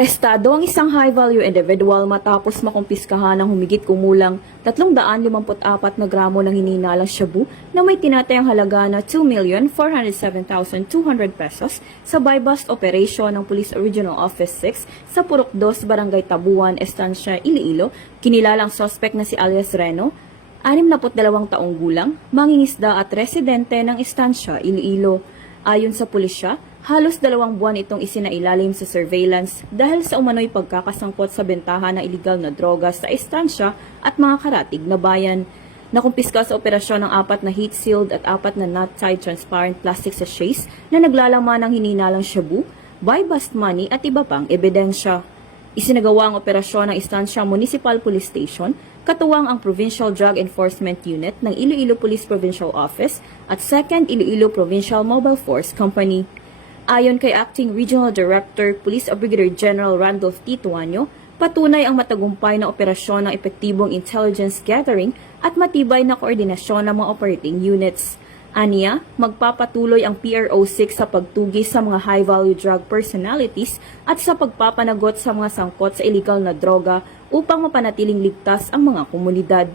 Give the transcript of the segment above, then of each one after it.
Arestado ang isang high-value individual matapos makumpiskahan ng humigit kumulang 354 na gramo ng hinihinalang shabu na may tinatayang halaga na 2,407,200 pesos sa buy-bust operation ng Police Regional Office 6 sa Purok 2, Barangay Tabuan, Estancia, Iloilo. Kinilalang suspect na si alias Reno, 62 taong gulang, mangingisda at residente ng Estancia, Iloilo. Ayon sa pulisya, halos 2 buwan itong isinailalim sa surveillance dahil sa umano'y pagkakasangkot sa bentahan ng iligal na droga sa estansya at mga karatig na bayan. Nakumpiska sa operasyon ng 4 na heat-sealed at 4 na not-tied transparent plastic sachets na naglalaman ng hinihinalang shabu, buy-bust money at iba pang ebidensya. Isinagawa ang operasyon ng Estancia Municipal Police Station, katuwang ang Provincial Drug Enforcement Unit ng Iloilo Police Provincial Office at 2nd Iloilo Provincial Mobile Force Company. Ayon kay Acting Regional Director, Police Brigadier General Randolph T. Tuanyo, patunay ang matagumpay na operasyon ng epektibong intelligence gathering at matibay na koordinasyon ng mga operating units. Aniya, magpapatuloy ang PRO6 sa pagtugis sa mga high-value drug personalities at sa pagpapanagot sa mga sangkot sa iligal na droga upang mapanatiling ligtas ang mga komunidad.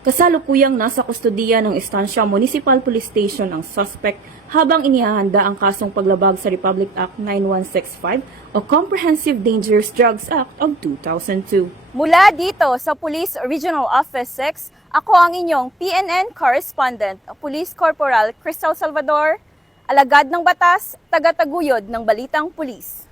Kasalukuyang nasa kustodiya ng Estancia Municipal Police Station ang suspect habang inihahanda ang kasong paglabag sa Republic Act 9165 o Comprehensive Dangerous Drugs Act of 2002. Mula dito sa Police Regional Office 6, ako ang inyong PNN Correspondent, Police Corporal Cristal Salvador, alagad ng batas, taga-taguyod ng Balitang Pulis.